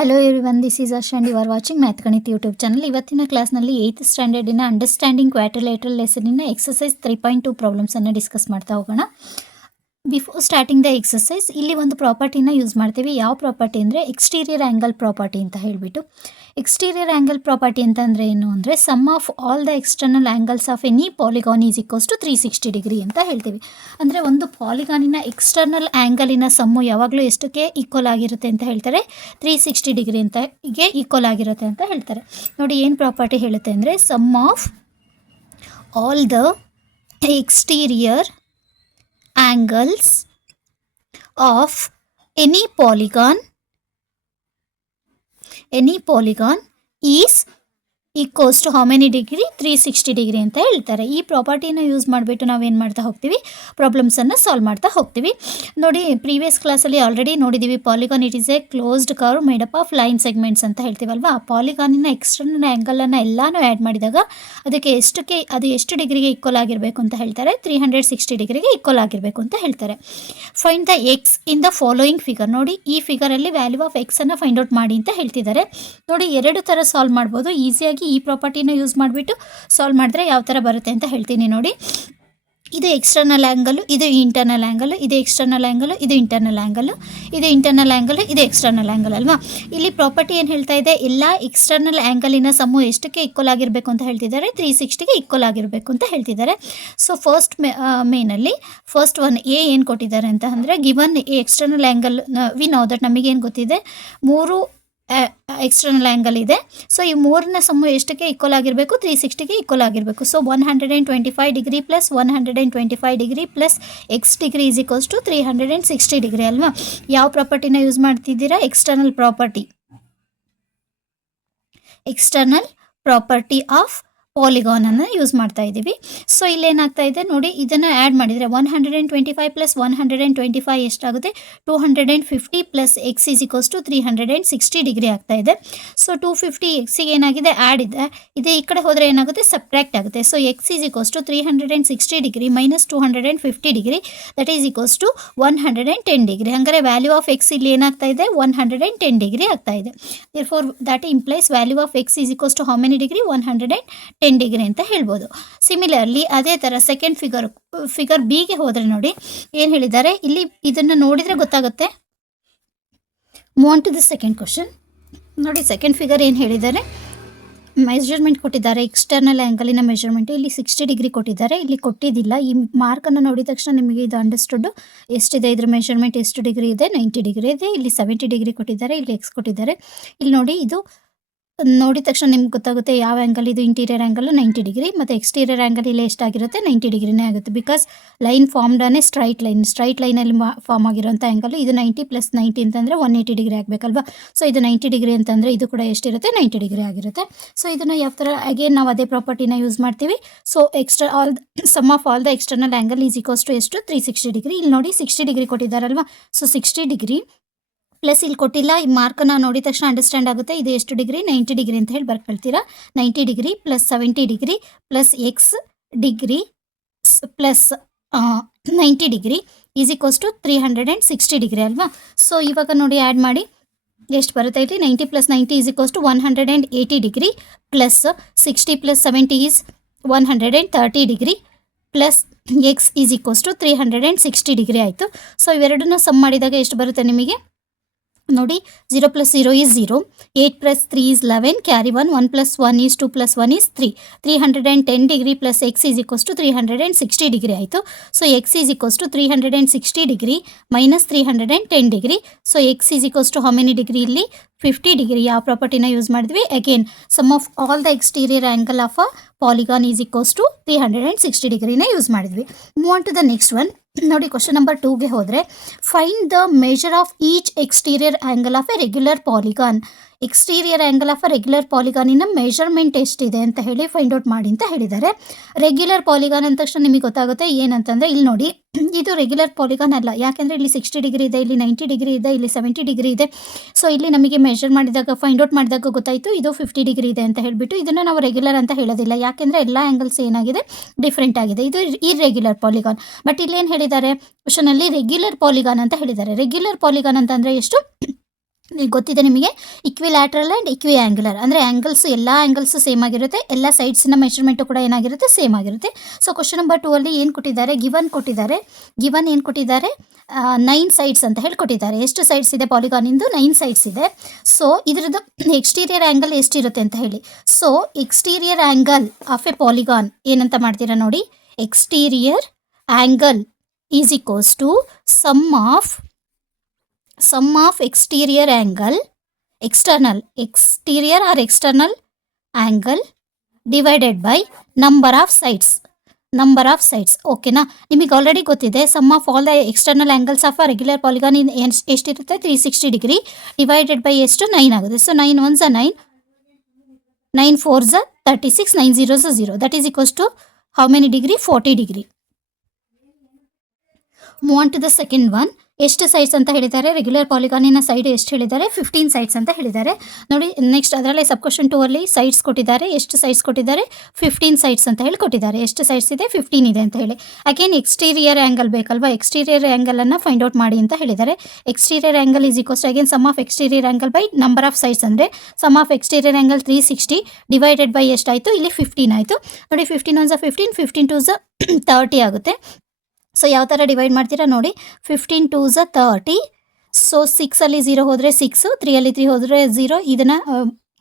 Hello everyone, this is Arsh and you are watching math Ganit YouTube channel. ಇವತ್ತಿನ ಕ್ಲಾಸ್ನಲ್ಲಿ 8th ಸ್ಟ್ಯಾಂಡರ್ಡಿನ understanding quadrilateral ಲೆಸನಿನ exercise 3.2 ಪ್ರಾಬ್ಲಮ್ಸನ್ನು ಡಿಸ್ಕಸ್ ಮಾಡ್ತಾ ಹೋಗೋಣ. ಬಿಫೋರ್ ಸ್ಟಾರ್ಟಿಂಗ್ ದ ಎಕ್ಸಸೈಸ್, ಇಲ್ಲಿ ಒಂದು ಪ್ರಾಪರ್ಟಿನ ಯೂಸ್ ಮಾಡ್ತೀವಿ. ಯಾವ ಪ್ರಾಪರ್ಟಿ ಅಂದರೆ ಎಕ್ಸ್ಟೀರಿಯರ್ ಆ್ಯಂಗಲ್ ಪ್ರಾಪರ್ಟಿ ಅಂತ ಹೇಳಿಬಿಟ್ಟು. ಎಕ್ಸ್ಟೀರಿಯರ್ ಆ್ಯಂಗಲ್ ಪ್ರಾಪರ್ಟಿ ಅಂತಂದರೆ ಏನು ಅಂದರೆ sum of all the external angles of any polygon is equals to 360 degree ಅಂತ ಹೇಳ್ತೀವಿ. ಅಂದರೆ ಒಂದು ಪಾಲಿಗಾನಿನ ಎಕ್ಸ್ಟರ್ನಲ್ ಆ್ಯಂಗಲಿನ ಸಮ್ಮು ಯಾವಾಗಲೂ ಎಷ್ಟಕ್ಕೆ ಈಕ್ವಲ್ ಆಗಿರುತ್ತೆ ಅಂತ ಹೇಳ್ತಾರೆ, 360 ಡಿಗ್ರಿ ಅಂತ ಗೆ ಈಕ್ವಲ್ ಆಗಿರುತ್ತೆ ಅಂತ ಹೇಳ್ತಾರೆ. ನೋಡಿ ಏನು ಪ್ರಾಪರ್ಟಿ ಹೇಳುತ್ತೆ ಅಂದರೆ sum of all the exterior angles of any polygon is equals to how many degree? 360 degree ಅಂತ ಹೇಳ್ತಾರೆ. ಈ ಪ್ರಾಪರ್ಟಿನ ಯೂಸ್ ಮಾಡಿಬಿಟ್ಟು ನಾವೇನು ಮಾಡ್ತಾ ಹೋಗ್ತೀವಿ, ಪ್ರಾಬ್ಲಮ್ಸನ್ನು ಸಾಲ್ವ್ ಮಾಡ್ತಾ ಹೋಗ್ತೀವಿ. ನೋಡಿ, ಪ್ರೀವಿಯಸ್ ಕ್ಲಾಸಲ್ಲಿ ಆಲ್ರೆಡಿ ನೋಡಿದ್ದೀವಿ. Polygon it is A closed curve made up of line segments ಅಂತ ಹೇಳ್ತೀವಲ್ವಾ. ಆ ಪಾಲಿಗಾನಿನ ಎಕ್ಸ್ಟರ್ನಲ್ ಆ್ಯಂಗಲನ್ನು ಎಲ್ಲನೂ ಆ್ಯಡ್ ಮಾಡಿದಾಗ ಅದಕ್ಕೆ ಎಷ್ಟು ಡಿಗ್ರಿಗೆ ಈಕ್ವಲ್ ಆಗಿರಬೇಕು ಅಂತ ಹೇಳ್ತಾರೆ, 360 ಡಿಗ್ರಿಗೆ ಈಕ್ವಲ್ ಆಗಿರಬೇಕು ಅಂತ ಹೇಳ್ತಾರೆ. Find the X in the following figure. ನೋಡಿ, ಈ ಫಿಗರಲ್ಲಿ ವ್ಯಾಲ್ಯೂ ಆಫ್ ಎಕ್ಸನ್ನು ಫೈಂಡ್ ಔಟ್ ಮಾಡಿ ಅಂತ ಹೇಳ್ತಿದ್ದಾರೆ. ನೋಡಿ, ಎರಡು ಥರ ಸಾಲ್ವ್ ಮಾಡ್ಬೋದು. ಈಸಿಯಾಗಿ ಈ ಪ್ರಾಪರ್ಟಿನ ಯೂಸ್ ಮಾಡಿಬಿಟ್ಟು ಸಾಲ್ವ್ ಮಾಡಿದ್ರೆ ಯಾವ ಥರ ಬರುತ್ತೆ ಅಂತ ಹೇಳ್ತೀನಿ. ನೋಡಿ, ಇದು ಎಕ್ಸ್ಟರ್ನಲ್ ಆ್ಯಂಗಲು, ಇದು ಇಂಟರ್ನಲ್ ಆ್ಯಂಗಲು, ಇದು ಎಕ್ಸ್ಟರ್ನಲ್ ಆ್ಯಂಗಲು, ಇದು ಇಂಟರ್ನಲ್ ಆ್ಯಂಗಲು, ಇದು ಇಂಟರ್ನಲ್ ಆ್ಯಂಗಲು, ಇದು ಎಕ್ಸ್ಟರ್ನಲ್ ಆ್ಯಂಗಲ್ ಅಲ್ವಾ. ಇಲ್ಲಿ ಪ್ರಾಪರ್ಟಿ ಏನು ಹೇಳ್ತಾ ಇದೆ, ಎಲ್ಲ ಎಕ್ಸ್ಟರ್ನಲ್ ಆ್ಯಂಗಲಿನ ಸಮ್ಮು ಎಷ್ಟಕ್ಕೆ ಈಕ್ವಲ್ ಆಗಿರಬೇಕು ಅಂತ ಹೇಳ್ತಿದ್ದಾರೆ, 360ಗೆ ಈಕ್ವಲ್ ಆಗಿರಬೇಕು ಅಂತ ಹೇಳ್ತಿದ್ದಾರೆ. ಸೊ ಫಸ್ಟ್ ಮೇನಲ್ಲಿ ಫಸ್ಟ್ ಒನ್ ಏನು ಕೊಟ್ಟಿದ್ದಾರೆ ಅಂತ ಅಂದರೆ, given external angle we know that, ನಮಗೇನು ಗೊತ್ತಿದೆ, 3 ಎಕ್ಸ್ಟರ್ನಲ್ ಆ್ಯಂಗಲ್ ಇದೆ. ಸೊ ಈ ಮೂರನೇ ಸಮ್ಮು ಎಷ್ಟಕ್ಕೆ ಈಕ್ವಲ್ ಆಗಿರಬೇಕು, 360ಗೆ ಈಕ್ವಲ್ ಆಗಿರಬೇಕು. So 125 degree plus 125 degree plus x degree is equals to 360 degree ಅಲ್ವಾ. ಯಾವ ಪ್ರಾಪರ್ಟಿನ ಯೂಸ್ ಮಾಡ್ತಿದ್ದೀರಾ, ಎಕ್ಸ್ಟರ್ನಲ್ ಪ್ರಾಪರ್ಟಿ ಆಫ್ ಪಾಲಿಗಾನನ್ನು ಯೂಸ್ ಮಾಡ್ತಾ ಇದ್ದೀವಿ. ಸೊ ಇಲ್ಲೇನಾಗ್ತಾ ಇದೆ ನೋಡಿ, ಇದನ್ನು ಆ್ಯಡ್ ಮಾಡಿದರೆ 125 ಪ್ಲಸ್ 125 ಎಷ್ಟಾಗುತ್ತೆ, 250 plus x is equals to 360 degree ಆಗ್ತಾ ಇದೆ. ಸೊ 250 ಎಕ್ಸಿಗೆ ಏನಾಗಿದೆ, ಆ್ಯಡ್ ಇದೆ. ಇದೇ ಈ ಕಡೆ ಹೋದರೆ ಏನಾಗುತ್ತೆ, ಸಬ್ಟ್ರಾಕ್ಟ್ ಆಗುತ್ತೆ. So x is equals to 360 degree minus 250 degree that is equals to 110 degree. ಹಾಗಾದರೆ ವ್ಯಾಲ್ಯೂ ಆಫ್ ಎಕ್ಸ್ ಇಲ್ಲಿ ಏನಾಗ್ತಾ ಇದೆ, 110 ಡಿಗ್ರಿ ಆಗ್ತಾ ಇದೆ. Therefore that implies value of x is equals to how many degree, 110 degree ಅಂತ ಹೇಳ್ಬೋದು. ಸಿಮಿಲರ್ಲಿ ಅದೇ ಥರ ಸೆಕೆಂಡ್ ಫಿಗರ್ ಬಿಗೆ ಹೋದರೆ ನೋಡಿ ಏನು ಹೇಳಿದ್ದಾರೆ, ಇಲ್ಲಿ ಇದನ್ನು ನೋಡಿದರೆ ಗೊತ್ತಾಗುತ್ತೆ. Move on to the second question. ನೋಡಿ, ಸೆಕೆಂಡ್ ಫಿಗರ್ ಏನು ಹೇಳಿದ್ದಾರೆ, ಮೆಜರ್ಮೆಂಟ್ ಕೊಟ್ಟಿದ್ದಾರೆ. ಎಕ್ಸ್ಟರ್ನಲ್ ಆ್ಯಂಗಲಿನ ಮೆಜರ್ಮೆಂಟ್ ಇಲ್ಲಿ 60 ಡಿಗ್ರಿ ಕೊಟ್ಟಿದ್ದಾರೆ, ಇಲ್ಲಿ ಕೊಟ್ಟಿದ್ದಿಲ್ಲ. ಈ ಮಾರ್ಕನ್ನು ನೋಡಿದ ತಕ್ಷಣ ನಿಮಗೆ ಇದು ಅಂಡರ್ಸ್ಟುಡ್ ಎಷ್ಟಿದೆ, ಇದ್ರ ಮೆಜರ್ಮೆಂಟ್ ಎಷ್ಟು ಡಿಗ್ರಿ ಇದೆ, 90 ಡಿಗ್ರಿ ಇದೆ. ಇಲ್ಲಿ 70 ಡಿಗ್ರಿ ಕೊಟ್ಟಿದ್ದಾರೆ, ಇಲ್ಲಿ ಎಕ್ಸ್ ಕೊಟ್ಟಿದ್ದಾರೆ. ಇಲ್ಲಿ ನೋಡಿ, ಇದು ನೋಡಿದ ತಕ್ಷಣ ನಿಮ್ಗೆ ಗೊತ್ತಾಗುತ್ತೆ ಯಾವ ಆ್ಯಂಗಲ್ ಇದು. ಇಂಟೀರಿಯರ್ ಆ್ಯಂಗಲ್ 90 ಡಿಗ್ರಿ ಮತ್ತು ಎಕ್ಸ್ಟೀರಿಯರ್ ಆ್ಯಂಗಲ್ ಇಲ್ಲಿ ಎಷ್ಟಾಗಿರುತ್ತೆ, 90 ಡಿಗ್ರಿನೇ ಆಗುತ್ತೆ. ಬಿಕಾಸ್ ಲೈನ್ ಫಾರ್ಮ್ಡಾನೆ ಸ್ಟ್ರೈಟ್ ಲೈನಲ್ಲಿ ಫಾರ್ಮ್ ಆಗಿರೋಂಥ ಆ್ಯಂಗಲ್ ಇದು. 90 ಪ್ಲಸ್ 90 ಅಂತಂದರೆ 180 ಡಿಗ್ರಿ ಆಗಬೇಕಲ್ವಾ. ಸೊ ಇದು 90 ಡಿಗ್ರಿ ಅಂತಂದರೆ ಇದು ಕೂಡ ಎಷ್ಟಿರುತ್ತೆ, 90 ಡಿಗ್ರಿ ಆಗಿರುತ್ತೆ. ಸೊ ಇದನ್ನು ಯಾವ ಥರ ಅಗೇನ್ ನಾವು ಅದೇ ಪ್ರಾಪರ್ಟಿನ ಯೂಸ್ ಮಾಡ್ತೀವಿ. So sum of all the external angle is equals to ಎಷ್ಟು, 360 ಡಿಗ್ರಿ. ಇಲ್ಲಿ ನೋಡಿ 60 ಡಿಗ್ರಿ ಕೊಟ್ಟಿದ್ದಾರಲ್ವಾ. ಸೊ 60 ಡಿಗ್ರಿ ಪ್ಲಸ್ ಇಲ್ಲಿ ಕೊಟ್ಟಿಲ್ಲ, ಈ ಮಾರ್ಕನ್ನು ನೋಡಿದ ತಕ್ಷಣ ಅಂಡರ್ಸ್ಟ್ಯಾಂಡ್ ಆಗುತ್ತೆ ಇದು ಎಷ್ಟು ಡಿಗ್ರಿ, 90 ಡಿಗ್ರಿ ಅಂತ ಹೇಳಿ ಬರ್ಕೊಳ್ತೀರಾ. 90 degree plus 70 degree plus x degree plus 90 degree is equals to 360 degree ಅಲ್ವಾ. ಸೊ ಇವಾಗ ನೋಡಿ ಆ್ಯಡ್ ಮಾಡಿ ಎಷ್ಟು ಬರುತ್ತೆ ಇಲ್ಲಿ, 90 plus 90 is equals to 180 degree plus 60 plus 70 is 130 degree plus x is equals to 360 degree ಆಯಿತು. ಸೊ ಇವೆರಡನ್ನ ಸಮ್ ಮಾಡಿದಾಗ ಎಷ್ಟು ಬರುತ್ತೆ ನಿಮಗೆ ನೋಡಿ, 0 plus 0 is 0, 8 plus 3 is 11, carry 1 plus 1 is 2 plus 1 is 3, 310 degree plus x is equals to 360 degree ಆಯಿತು. So x is equals to 360 degree minus 310 degree. So x is equals to how many degree, ಇಲ್ಲಿ 50 degree. ಯಾವ ಪ್ರಾಪರ್ಟಿನ use ಮಾಡಿದ್ವಿ, again sum of all the exterior angle of a polygon is equals to 360 ಡಿಗ್ರಿನ use ಮಾಡಿದ್ವಿ. Move on to the next one. ನೋಡಿ, question number 2ಗೆ ಹೋದರೆ, find the measure of each exterior angle of a regular polygon. Exterior angle of a regular ಪಾಲಿಗಾನಿನ measurement ಎಷ್ಟಿದೆ ಅಂತ ಹೇಳಿ find out ಮಾಡಿ ಅಂತ ಹೇಳಿದ್ದಾರೆ. ರೆಗ್ಯುಲರ್ ಪಾಲಿಗಾನ್ ಅಂದ ತಕ್ಷಣ ನಿಮಗೆ ಗೊತ್ತಾಗುತ್ತೆ ಏನಂತಂದರೆ, ಇಲ್ಲಿ ನೋಡಿ ಇದು ರೆಗ್ಯುಲರ್ ಪಾಲಿಗಾನ್ ಅಲ್ಲ. ಯಾಕೆಂದರೆ ಇಲ್ಲಿ 60 ಡಿಗ್ರಿ ಇದೆ, ಇಲ್ಲಿ 90 ಡಿಗ್ರಿ ಇದೆ, ಇಲ್ಲಿ 70 ಡಿಗ್ರಿ ಇದೆ. ಸೊ ಇಲ್ಲಿ ನಮಗೆ ಮೆಜರ್ ಮಾಡಿದಾಗ ಫೈಂಡ್ ಔಟ್ ಮಾಡಿದಾಗ ಗೊತ್ತಾಯಿತು ಇದು 50 ಡಿಗ್ರಿ ಇದೆ ಅಂತ ಹೇಳಿಬಿಟ್ಟು. ಇದನ್ನು ನಾವು ರೆಗ್ಯುಲರ್ ಅಂತ ಹೇಳೋದಿಲ್ಲ, ಯಾಕೆಂದರೆ ಎಲ್ಲ ಆ್ಯಂಗಲ್ಸ್ ಏನಾಗಿದೆ, ಡಿಫ್ರೆಂಟ್ ಆಗಿದೆ. ಇದು ಇರ್ರೆಗ್ಯುಲರ್ ಪಾಲಿಗಾನ್. ಬಟ್ ಇಲ್ಲೇನು ಹೇಳಿದ್ದಾರೆ ಕ್ವಶನಲ್ಲಿ, ರೆಗ್ಯುಲರ್ ಪಾಲಿಗಾನ್ ಅಂತ ಹೇಳಿದ್ದಾರೆ. ರೆಗ್ಯುಲರ್ ಪಾಲಿಗಾನ್ ಅಂತಂದರೆ ಎಷ್ಟು, ಈಗ ಗೊತ್ತಿದೆ ನಿಮಗೆ ಇಕ್ವಿಲ್ಯಾಟ್ರಲ್ ಆ್ಯಂಡ್ ಇಕ್ವಿ ಆ್ಯಂಗ್ಯುಲರ್ ಅಂದರೆ ಆ್ಯಂಗಲ್ಸು ಎಲ್ಲ ಆ್ಯಂಗಲ್ಸು ಸೇಮ್ ಆಗಿರುತ್ತೆ, ಎಲ್ಲ ಸೈಡ್ಸಿನ ಮೆಷರ್ಮೆಂಟು ಕೂಡ ಏನಾಗಿರುತ್ತೆ ಸೇಮ್ ಆಗಿರುತ್ತೆ. ಸೊ ಕ್ವಶನ್ ನಂಬರ್ 2 ಅಲ್ಲಿ ಏನು ಕೊಟ್ಟಿದ್ದಾರೆ, ಗಿವನ್ ಏನು ಕೊಟ್ಟಿದ್ದಾರೆ 9 ಸೈಡ್ಸ್ ಅಂತ ಹೇಳಿ ಕೊಟ್ಟಿದ್ದಾರೆ. ಎಷ್ಟು ಸೈಡ್ಸ್ ಇದೆ ಪಾಲಿಗಾನಿಂದು? 9 ಸೈಡ್ಸ್ ಇದೆ. ಸೊ ಇದರದ್ದು ಎಕ್ಸ್ಟೀರಿಯರ್ ಆ್ಯಂಗಲ್ ಎಷ್ಟಿರುತ್ತೆ ಅಂತ ಹೇಳಿ. So exterior angle of a polygon ಏನಂತ ಮಾಡ್ತೀರಾ ನೋಡಿ, exterior angle is equals to sum of exterior angle, exterior or external angle divided by number of sides. ಓಕೆನಾ? ನಿಮಗೆ ಆಲ್ರೆಡಿ ಗೊತ್ತಿದೆ sum of all the external angles of a regular polygon ಎಷ್ಟಿರುತ್ತೆ 360 degree divided by ಎಷ್ಟು 9 ಆಗುತ್ತೆ. So 9 1 9, 9 4 36, 9 0 0, that is equals to how many degree? 40 degree. Move on to the second one. ಎಷ್ಟು sides ಅಂತ ಹೇಳಿದ್ದಾರೆ? Regular ಪಾಲಿಗಾನಿನ side ಎಷ್ಟು ಹೇಳಿದ್ದಾರೆ? 15 sides ಅಂತ ಹೇಳಿದ್ದಾರೆ ನೋಡಿ. ನೆಕ್ಸ್ಟ್ ಅದರಲ್ಲೇ ಸಬ್ ಕ್ವಶನ್ 2 ಅಲ್ಲಿ ಸೈಡ್ಸ್ ಕೊಟ್ಟಿದ್ದಾರೆ. ಎಷ್ಟು ಸೈಡ್ಸ್ ಕೊಟ್ಟಿದ್ದಾರೆ? 15 ಸೈಡ್ಸ್ ಅಂತ ಹೇಳಿ ಕೊಟ್ಟಿದ್ದಾರೆ. ಎಷ್ಟು ಸೈಡ್ಸ್ ಇದೆ? 15 ಇದೆ ಅಂತ ಹೇಳಿ. ಅಗೇನ್ ಎಕ್ಸ್ಟೀರಿಯರ್ ಆ್ಯಂಗಲ್ ಬೇಕಲ್ವಾ, ಎಕ್ಸ್ಟೀರಿಯರ್ ಆ್ಯಂಗಲನ್ನು ಫೈಂಡ್ ಔಟ್ ಮಾಡಿ ಅಂತ ಹೇಳಿದ್ದಾರೆ. Exterior angle is equals again sum of exterior angle by number of sides, ಅಂದರೆ sum of exterior angle 360 divided by ಎಷ್ಟಾಯಿತು? ಇಲ್ಲಿ 15 ಆಯಿತು ನೋಡಿ. 15 1 15, 15 2 30 ಆಗುತ್ತೆ. ಸೊ ಯಾವ ಥರ ಡಿವೈಡ್ ಮಾಡ್ತೀರಾ ನೋಡಿ, 15 2 30. ಸೊ 6 ಅಲ್ಲಿ 0 ಹೋದರೆ 6, 3 ಅಲ್ಲಿ 3 ಹೋದರೆ 0. ಇದನ್ನು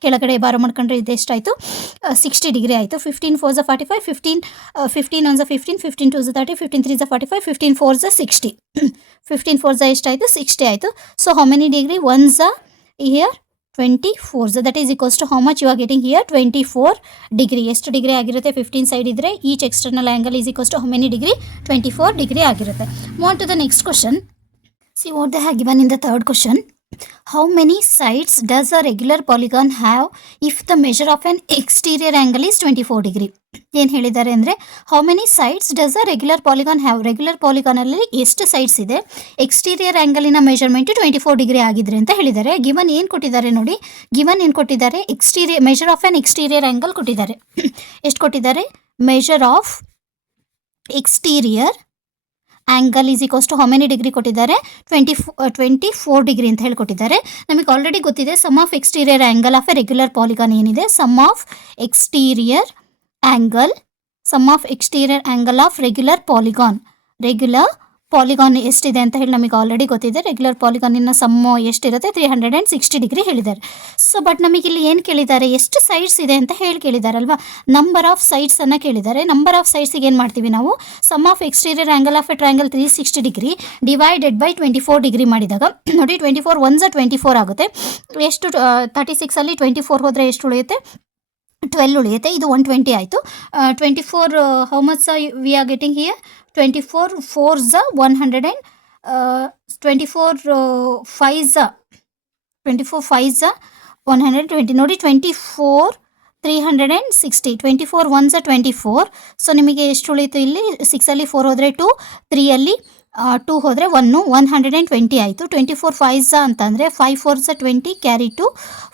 ಕೆಳಗಡೆ ಬಾರ ಮಾಡ್ಕೊಂಡ್ರೆ ಇದೆಷ್ಟಾಯಿತು? 60 ಡಿಗ್ರಿ ಆಯಿತು. 15 4 45, 15 1 15, 15 2 30, 15 3 45, 15 4 60. 15 4 ಎಷ್ಟಾಯಿತು? 60 ಆಯಿತು. So how many degree? 1 here 24, that is equals to how much you are getting here? 24 degree. ಎಷ್ಟು ಡಿಗ್ರಿ ಆಗಿರುತ್ತೆ? 15 ಸೈಡ್ ಇದ್ದರೆ each external angle is equals to how many degree? 24 degree ಆಗಿರುತ್ತೆ. Move to the next question. See what they have given in the third question. How many sides does a regular polygon have if the measure of an exterior angle is 24 degree? ಏನು ಹೇಳಿದ್ದಾರೆ ಅಂದರೆ how many sides does a regular polygon have, regular ಪಾಲಿಗಾನಲ್ಲಿ ಎಷ್ಟು sides ಇದೆ, exterior ಆ್ಯಂಗಲಿನ measurement 24 degree ಆಗಿದ್ರೆ ಅಂತ ಹೇಳಿದ್ದಾರೆ. Given ಏನು ಕೊಟ್ಟಿದ್ದಾರೆ ನೋಡಿ, ಗಿವನ್ ಏನು ಕೊಟ್ಟಿದ್ದಾರೆ? Exterior measure of an exterior angle ಕೊಟ್ಟಿದ್ದಾರೆ. ಎಷ್ಟು ಕೊಟ್ಟಿದ್ದಾರೆ? Measure of exterior angle is equals to how many degree ಕೊಟ್ಟಿದ್ದಾರೆ? 24 ಡಿಗ್ರಿ ಅಂತ ಹೇಳಿಕೊಟ್ಟಿದ್ದಾರೆ. ನಮಗೆ ಆಲ್ರೆಡಿ ಗೊತ್ತಿದೆ sum of exterior angle of a regular polygon ಏನಿದೆ, sum of exterior angle of regular polygon ಎಷ್ಟಿದೆ ಅಂತ ಹೇಳಿ ನಮಗೆ ಆಲ್ರೆಡಿ ಗೊತ್ತಿದೆ. ರೆಗ್ಯುಲರ್ ಪಾಲಿಗಾನಿನ ಸಮ್ಮು ಎಷ್ಟಿರುತ್ತೆ? 360 ಡಿಗ್ರಿ ಹೇಳಿದ್ದಾರೆ. ಸೊ ಬಟ್ ನಮಗೆ ಇಲ್ಲಿ ಏನು ಕೇಳಿದ್ದಾರೆ? ಎಷ್ಟು ಸೈಡ್ಸ್ ಇದೆ ಅಂತ ಹೇಳಿ ಕೇಳಿದಾರಲ್ವಾ, ನಂಬರ್ ಆಫ್ ಸೈಡ್ಸನ್ನು ಕೇಳಿದ್ದಾರೆ. ನಂಬರ್ ಆಫ್ ಸೈಡ್ಸಿಗೆ ಏನು ಮಾಡ್ತೀವಿ ನಾವು? Sum of exterior angle of a triangle 360 degree divided by 24 degree ಮಾಡಿದಾಗ ನೋಡಿ 24 1 24 ಆಗುತ್ತೆ. ಎಷ್ಟು 36 ಅಲ್ಲಿ 24 ಹೋದರೆ ಎಷ್ಟು ಉಳಿಯುತ್ತೆ? 12 ಉಳಿಯುತ್ತೆ. ಇದು 120 ಆಯಿತು. 24 how much we are getting here? 24 4 100 and 24 5 120 ನೋಡಿ. 24 360, 24 1 24. ಸೊ ನಿಮಗೆ ಎಷ್ಟು ಉಳಿಯಿತು ಇಲ್ಲಿ? 6 ಅಲ್ಲಿ 4 ಹೋದರೆ 2, 3 ಅಲ್ಲಿ 2 ಹೋದರೆ 1, 120 ಆಯಿತು. 24 5 ಅಂತಂದರೆ 5 4 20 ಕ್ಯಾರಿ 2,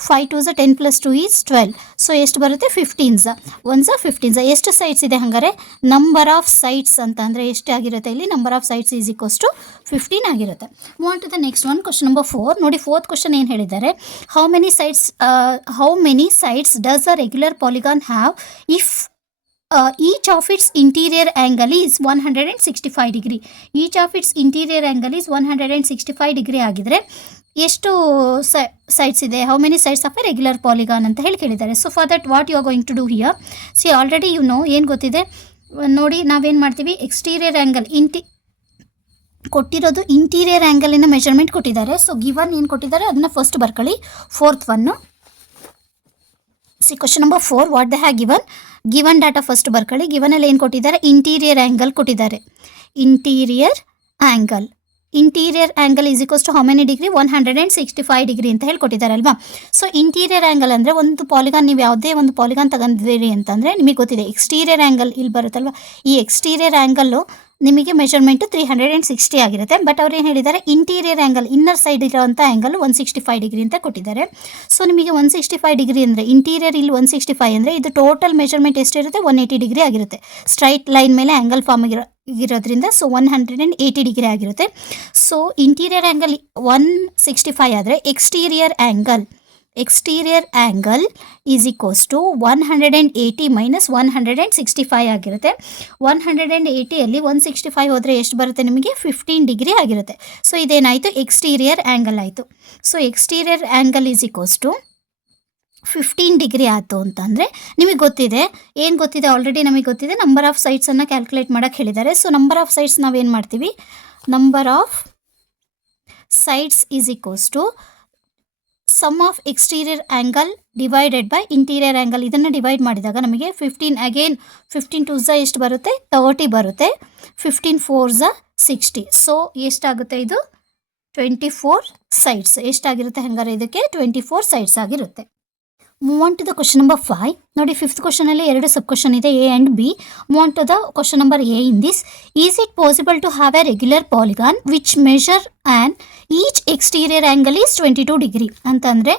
5 2 10 + 2 ಈಸ್ 12. ಸೊ ಎಷ್ಟು ಬರುತ್ತೆ? 15 1 15. ಎಷ್ಟು ಸೈಡ್ಸ್ ಇದೆ ಹಾಗಾದರೆ? ನಂಬರ್ ಆಫ್ ಸೈಡ್ಸ್ ಅಂತ ಅಂದರೆ ಎಷ್ಟು ಆಗಿರುತ್ತೆ ಇಲ್ಲಿ? Number of sides is equals to 15 ಆಗಿರುತ್ತೆ. Move on to the next one, question number 4 ನೋಡಿ. ಫೋರ್ತ್ ಕ್ವಶನ್ ಏನು ಹೇಳಿದ್ದಾರೆ? How many sides does a regular polygon have if each of its interior angle is 165 degree. Each of its interior angle is 165 degree ಆಗಿದ್ರೆ ಎಷ್ಟು sides ಇದೆ? How many sides of a regular polygon ಅಂತ ಹೇಳಿ ಕೇಳಿದ್ದಾರೆ. So for that what you are going to do here? See already you know ಏನು ಗೊತ್ತಿದೆ ನೋಡಿ. ನಾವೇನು ಮಾಡ್ತೀವಿ? ಎಕ್ಸ್ಟೀರಿಯರ್ ಆ್ಯಂಗಲ್ ಕೊಟ್ಟಿರೋದು ಇಂಟೀರಿಯರ್ ಆ್ಯಂಗಲಿನ ಮೆಜರ್ಮೆಂಟ್ ಕೊಟ್ಟಿದ್ದಾರೆ. ಸೊ ಗಿವನ್ ಏನು ಕೊಟ್ಟಿದ್ದಾರೆ ಅದನ್ನು ಫಸ್ಟ್ ಬರ್ಕೊಳ್ಳಿ. Fourth one see question number 4 what they have given data first ಬರ್ಕೊಳ್ಳಿ. ಗಿವನಲ್ಲಿ ಏನು ಕೊಟ್ಟಿದ್ದಾರೆ? ಇಂಟೀರಿಯರ್ ಆ್ಯಂಗಲ್ ಕೊಟ್ಟಿದ್ದಾರೆ. Interior angle is equals to how many degree? 165 degree ಅಂತ ಹೇಳಿ ಕೊಟ್ಟಿದ್ದಾರಲ್ವಾ. ಸೊ ಇಂಟೀರಿಯರ್ ಆ್ಯಂಗಲ್ ಅಂದರೆ ಒಂದು ಪಾಲಿಗಾನ್, ನೀವು ಯಾವುದೇ ಒಂದು ಪಾಲಿಗಾನ್ ತಗೊಂಡಿದ್ದೀರಿ ಅಂತಂದರೆ ನಿಮಗೆ ಗೊತ್ತಿದೆ ಎಕ್ಸ್ಟೀರಿಯರ್ ಆ್ಯಂಗಲ್ ಇಲ್ಲಿ ಬರುತ್ತಲ್ವ. ಈ ಎಕ್ಸ್ಟೀರಿಯರ್ ಆ್ಯಂಗಲ್ಲು ನಿಮಗೆ ಮೆಷರ್ಮೆಂಟು 360 ಆಗಿರುತ್ತೆ. ಬಟ್ ಅವ್ರು ಏನು ಹೇಳಿದ್ದಾರೆ, ಇಂಟೀರಿಯರ್ ಆ್ಯಂಗಲ್ ಇನ್ನರ್ ಸೈಡ್ ಇರೋವಂಥ ಆ್ಯಂಗಲ್ 165 ಡಿಗ್ರಿ ಅಂತ ಕೊಟ್ಟಿದ್ದಾರೆ. ಸೊ ನಿಮಗೆ 165 ಡಿಗ್ರಿ ಅಂದರೆ ಇಂಟೀರಿಯರ್ ಇಲ್ಲಿ 165 ಅಂದರೆ ಇದು ಟೋಟಲ್ ಮೆಷರ್ಮೆಂಟ್ ಎಷ್ಟಿರುತ್ತೆ, 180 ಡಿಗ್ರಿ ಆಗಿರುತ್ತೆ. ಸ್ಟ್ರೈಟ್ ಲೈನ್ ಮೇಲೆ ಆ್ಯಂಗಲ್ ಫಾರ್ಮ್ ಇರೋದ್ರಿಂದ ಸೊ 180 ಡಿಗ್ರಿ ಆಗಿರುತ್ತೆ. ಸೊ ಇಂಟೀರಿಯರ್ ಆ್ಯಂಗಲ್ 165 ಆದರೆ exterior angle is equals to 180 minus 165 ಆಗಿರುತ್ತೆ. 180ಯಲ್ಲಿ 165 ಹೋದರೆ ಎಷ್ಟು ಬರುತ್ತೆ ನಿಮಗೆ, 15 ಡಿಗ್ರಿ ಆಗಿರುತ್ತೆ. ಸೊ ಇದೇನಾಯಿತು, ಎಕ್ಸ್ಟೀರಿಯರ್ ಆ್ಯಂಗಲ್ ಆಯಿತು. So exterior angle is equals to 15 degree ಆಯಿತು ಅಂತಂದರೆ ನಿಮಗೆ ಗೊತ್ತಿದೆ, ಏನು ಗೊತ್ತಿದೆ, ಆಲ್ರೆಡಿ ನಮಗೆ ಗೊತ್ತಿದೆ, ನಂಬರ್ ಆಫ್ ಸೈಡ್ಸನ್ನು ಕ್ಯಾಲ್ಕುಲೇಟ್ ಮಾಡೋಕ್ಕೆ ಹೇಳಿದ್ದಾರೆ. ಸೊ ನಂಬರ್ ಆಫ್ ಸೈಡ್ಸ್ ನಾವೇನು ಮಾಡ್ತೀವಿ, number of sides is equals to sum of exterior angle divided by interior angle. ಇದನ್ನು ಡಿವೈಡ್ ಮಾಡಿದಾಗ ನಮಗೆ 15 2 ಎಷ್ಟು ಬರುತ್ತೆ, 30 ಬರುತ್ತೆ. 15 4 60. ಸೊ ಎಷ್ಟಾಗುತ್ತೆ ಇದು, 24 ಸೈಡ್ಸ್. ಎಷ್ಟಾಗಿರುತ್ತೆ ಹಂಗಾರೆ ಇದಕ್ಕೆ, 24 ಸೈಡ್ಸ್ ಆಗಿರುತ್ತೆ. Move on to the question number 5. ನೋಡಿ, 5th ಕ್ವಶನಲ್ಲಿ 2 ಸಬ್ ಕ್ವಶನ್ ಇದೆ, A and B. Move on to the question number A. In this, is it possible to have a regular polygon which measure and each exterior angle is 22 degree ಅಂತಂದರೆ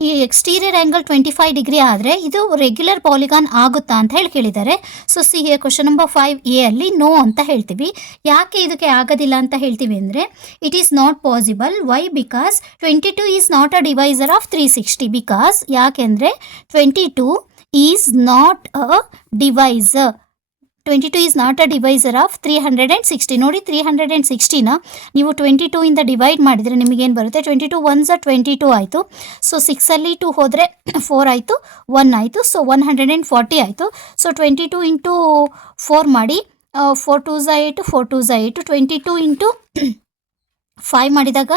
ಈ exterior angle 25 degree ಆದರೆ ಇದು regular polygon ಆಗುತ್ತಾ ಅಂತ ಹೇಳಿ ಕೇಳಿದ್ದಾರೆ. So C question number 5A ಅಲ್ಲಿ no ಅಂತ ಹೇಳ್ತೀವಿ. ಯಾಕೆ ಇದಕ್ಕೆ ಆಗೋದಿಲ್ಲ ಅಂತ ಹೇಳ್ತೀವಿ ಅಂದರೆ, it is not possible. Why? Because 22 is not a divisor of 360. Because ಯಾಕೆಂದರೆ 22 is not a divisor. 22 is not a divisor of 360. ನೋಡಿ, 360ನ ನೀವು 22 ಇಂದ ಡಿವೈಡ್ ಮಾಡಿದರೆ ನಿಮಗೇನು ಬರುತ್ತೆ, 22 1s 22 ಆಯಿತು. ಸೊ 6ಅಲ್ಲಿ 2 ಹೋದರೆ 4 ಆಯಿತು, 1 ಆಯಿತು. ಸೊ 140 ಆಯಿತು. ಸೊ 22 ಇಂಟು 4 ಮಾಡಿ, 4 2s 8, 4 2s 8. 22 ಇಂಟು 5 ಮಾಡಿದಾಗ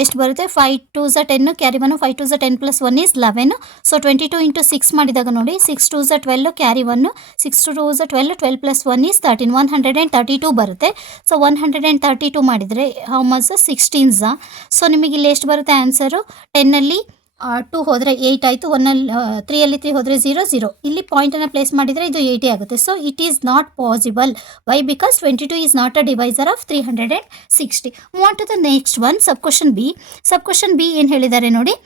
ಎಷ್ಟು ಬರುತ್ತೆ, 5 2s 10, carry 1, 5 2s 10 plus 1 is 11. So 22 into 6 ಮಾಡಿದಾಗ ನೋಡಿ, 6 2s 12, carry 1, 6 2s 12, 12 plus 1 is 13, 132 ಬರುತ್ತೆ. ಸೊ 132 ಮಾಡಿದರೆ ಹೌ ಮಚ್, 16s. ಸೊ ನಿಮಗೆ ಇಲ್ಲಿ ಎಷ್ಟು ಬರುತ್ತೆ ಆನ್ಸರು, 10ಅಲ್ಲಿ 2 ಹೋದರೆ 8 ಆಯಿತು, 3ಅಲ್ಲಿ 3 ಹೋದರೆ 0 0. ಇಲ್ಲಿ ಪಾಯಿಂಟನ್ನು ಪ್ಲೇಸ್ ಮಾಡಿದರೆ ಇದು 80 ಆಗುತ್ತೆ. So it is not possible. Why? Because 22 is not a divisor of 360. Move on to the next one, sub question B. Sub question B ಏನು ಹೇಳಿದ್ದಾರೆ ನೋಡಿ,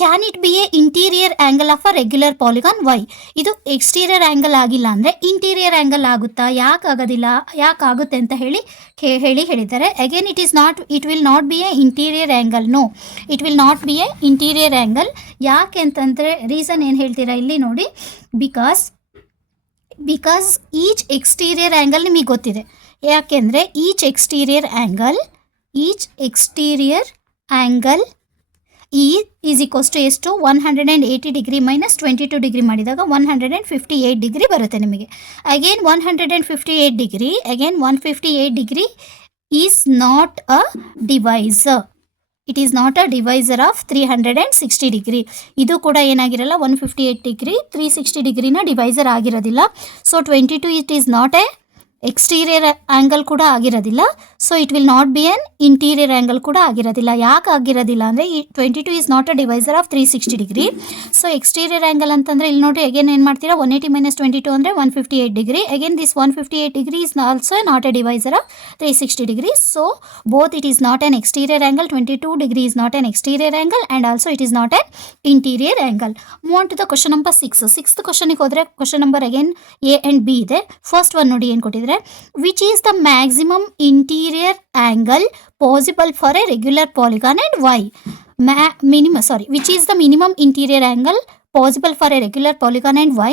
can it be a interior angle of a regular polygon? Why? ಇದು exterior angle ಆಗಿಲ್ಲ ಅಂದರೆ interior angle ಆಗುತ್ತಾ, ಯಾಕೆ ಆಗೋದಿಲ್ಲ, ಯಾಕೆ ಆಗುತ್ತೆ ಅಂತ ಹೇಳಿದ್ದಾರೆ. Again it will not be a interior angle. No, it will not be a interior angle. ಯಾಕೆ ಅಂತಂದರೆ ರೀಸನ್ ಏನು ಹೇಳ್ತೀರಾ ಇಲ್ಲಿ ನೋಡಿ, ಬಿಕಾಸ್ ಈಚ್ ಎಕ್ಸ್ಟೀರಿಯರ್ ಆ್ಯಂಗಲ್ ನಿಮಗೆ ಗೊತ್ತಿದೆ. ಯಾಕೆಂದರೆ each exterior angle is equals to ಎಷ್ಟು, 180 ಡಿಗ್ರಿ ಮೈನಸ್ 22 ಡಿಗ್ರಿ ಮಾಡಿದಾಗ 158 ಡಿಗ್ರಿ ಬರುತ್ತೆ ನಿಮಗೆ. Again 158 degree is not a divisor. It is not a divisor of 360 degree. ಇದು ಕೂಡ ಏನಾಗಿರಲ್ಲ, 158 ಡಿಗ್ರಿ 360 ಡಿಗ್ರಿನ ಡಿವೈಸರ್ ಆಗಿರೋದಿಲ್ಲ. So 22 it is not A exterior angle ಕೂಡ ಆಗಿರೋದಿಲ್ಲ. So it will not B N interior angle ಕೂಡ ಆಗಿರೋದಿಲ್ಲ. ಯಾಕೆ ಆಗಿರೋದಿಲ್ಲ ಅಂದರೆ 22 is not a divisor of 360 degree. So exterior angle ಅಂತಂದರೆ ಇಲ್ಲಿ ನೋಡಿ, ಅಗೇನ್ ಏನು ಮಾಡ್ತೀರಾ, 180 ಮೈನಸ್ 22 ಅಂದರೆ 158 degree. Again this 158 degree is also not a divisor of 360 degree. So both it is not an exterior angle, 22 degree is not an exterior angle and also it is not an interior angle. Move on to the question number 6. 6th ಕ್ವಶನಿಗೆ ಹೋದರೆ question number again A and B ಇದೆ. First one ನೋಡಿ ಏನು ಕೊಟ್ಟಿದ್ದಾರೆ, which is the maximum interior angle possible for a regular polygon and why? Which is the minimum interior angle possible for a regular polygon and why?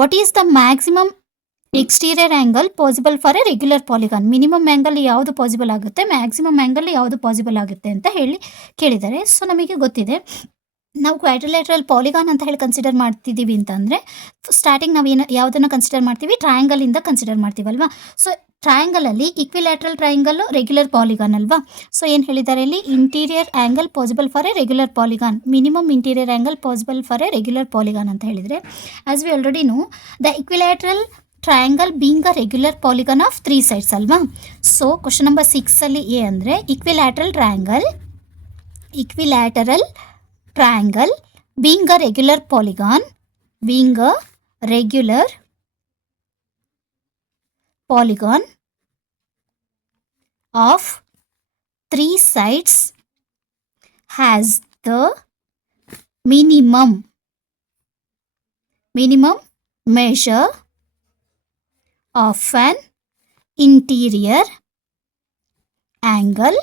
What is the maximum exterior angle possible for a regular polygon? Minimum angle ಯಾವುದು possible ಆಗುತ್ತೆ, maximum angle ಯಾವುದು possible ಆಗುತ್ತೆ ಅಂತ ಕೇಳಿದ್ದಾರೆ. So ನಮಗೆ ಗೊತ್ತಿದೆ, ನಾವು ಕ್ವಾಡ್ರಿಲೇಟ್ರಲ್ polygon ಅಂತ ಹೇಳಿ ಕನ್ಸಿಡರ್ ಮಾಡ್ತಿದ್ದೀವಿ ಅಂತಂದರೆ ಸ್ಟಾರ್ಟಿಂಗ್ ನಾವು ಯಾವುದನ್ನು ಕನ್ಸಿಡರ್ ಮಾಡ್ತೀವಿ, ಟ್ರಯಾಂಗಲಿಂದ ಕನ್ಸಿಡರ್ ಮಾಡ್ತೀವಲ್ವಾ. ಸೊ ಟ್ರಯಾಂಗಲಲ್ಲಿ ಈಕ್ವಿಲ್ಯಾಟ್ರಲ್ ಟ್ರಯಾಂಗಲ್ಲು ರೆಗ್ಯುಲರ್ ಪಾಲಿಗಾನ್ ಅಲ್ವಾ. ಸೊ ಏನು ಹೇಳಿದ್ದಾರೆ ಇಲ್ಲಿ, interior angle possible for a regular polygon, minimum interior angle possible for a regular polygon ಅಂತ ಹೇಳಿದರೆ, as we already know the equilateral triangle being a regular polygon of 3 sides ಅಲ್ವಾ. So question number 6ಅಲ್ಲಿ a ಅಂದರೆ equilateral triangle being a regular polygon of three sides has the minimum measure of an interior angle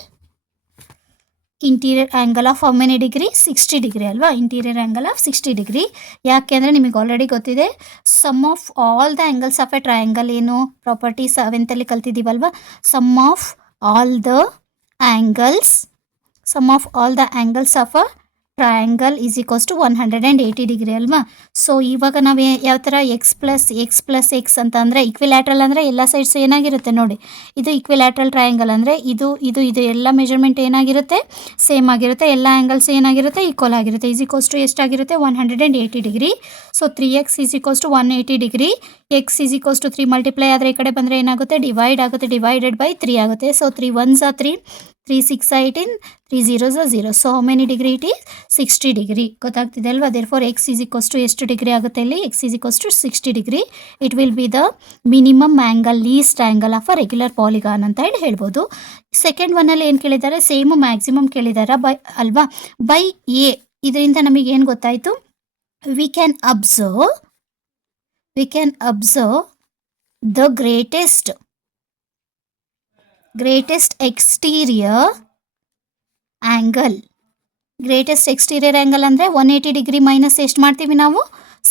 of how many degree? 60 degree ಅಲ್ವಾ. Interior angle of 60 degree. ಯಾಕೆ ಅಂದರೆ ನಿಮಗೆ already ಗೊತ್ತಿದೆ, sum of all the angles of a triangle ಏನು property 7th ಕಲ್ತಿದ್ದೀವಲ್ವಾ. Sum of all the angles of a triangle is equals to 180 degree ಅಲ್ವಾ. So ಇವಾಗ ನಾವು ಯಾವ ಥರ ಎಕ್ಸ್ ಪ್ಲಸ್ ಎಕ್ಸ್ ಅಂತ ಅಂದರೆ ಇಕ್ವಿಲ್ಯಾಟ್ರಲ್ ಅಂದರೆ ಎಲ್ಲ ಸೈಡ್ಸ್ ಏನಾಗಿರುತ್ತೆ ನೋಡಿ. ಇದು ಇಕ್ವಿಲ್ಯಾಟ್ರಲ್ ಟ್ರಯಾಂಗಲ್ ಅಂದರೆ ಇದು ಎಲ್ಲ ಮೆಜರ್ಮೆಂಟ್ ಏನಾಗಿರುತ್ತೆ, ಸೇಮ್ ಆಗಿರುತ್ತೆ. ಎಲ್ಲ ಆ್ಯಂಗಲ್ಸ್ ಏನಾಗಿರುತ್ತೆ, ಈಕ್ವಲ್ ಆಗಿರುತ್ತೆ. ಈಸ್ ಈಕ್ವಲ್ಸ್ ಟು ಎಷ್ಟಾಗಿರುತ್ತೆ, 180 degree. So 3x is equals to 180 degree. X is equals to 3 multiply ಆದರೆ ಈ ಕಡೆ ಬಂದರೆ ಏನಾಗುತ್ತೆ, ಡಿವೈಡ್ ಆಗುತ್ತೆ. ಡಿವೈಡೆಡ್ ಬೈ 3 ಆಗುತ್ತೆ. So 3 1s are 3, 3 6 are 18, 3 0s are 0. So how many degree it is, 60 degree. ಗೊತ್ತಾಗ್ತಿದೆ ಅಲ್ವಾ. Therefore x is equals to ಎಷ್ಟು ಡಿಗ್ರಿ ಆಗುತ್ತೆ ಇಲ್ಲಿ, x is equals to 60 degree. It will be the minimum angle, least angle of a regular polygon ಅಂತ ಹೇಳಿ ಹೇಳ್ಬೋದು. Second ಒನ್ನಲ್ಲಿ ಏನು ಕೇಳಿದ್ದಾರೆ, ಸೇಮು ಮ್ಯಾಕ್ಸಿಮಮ್ ಕೇಳಿದ್ದಾರೆ ಬೈ ಅಲ್ವಾ. ಬೈ ಎ ಇದರಿಂದ ನಮಗೆ ಏನು ಗೊತ್ತಾಯಿತು, we can observe the greatest exterior angle. Greatest exterior angle ಅಂದರೆ 180 ಡಿಗ್ರಿ ಮೈನಸ್ ಎಷ್ಟು ಮಾಡ್ತೀವಿ ನಾವು,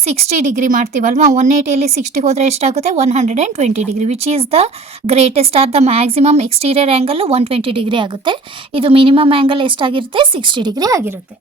60 ಡಿಗ್ರಿ ಮಾಡ್ತೀವಲ್ವಾ. 180ಯಲ್ಲಿ 60 ಹೋದರೆ ಎಷ್ಟಾಗುತ್ತೆ, 120 degree. Which is the greatest are the maximum exterior angle 120 degree ಆಗುತ್ತೆ. ಇದು ಮಿನಿಮಮ್ ಆ್ಯಂಗಲ್ ಎಷ್ಟಾಗಿರುತ್ತೆ, 60 ಡಿಗ್ರಿ ಆಗಿರುತ್ತೆ.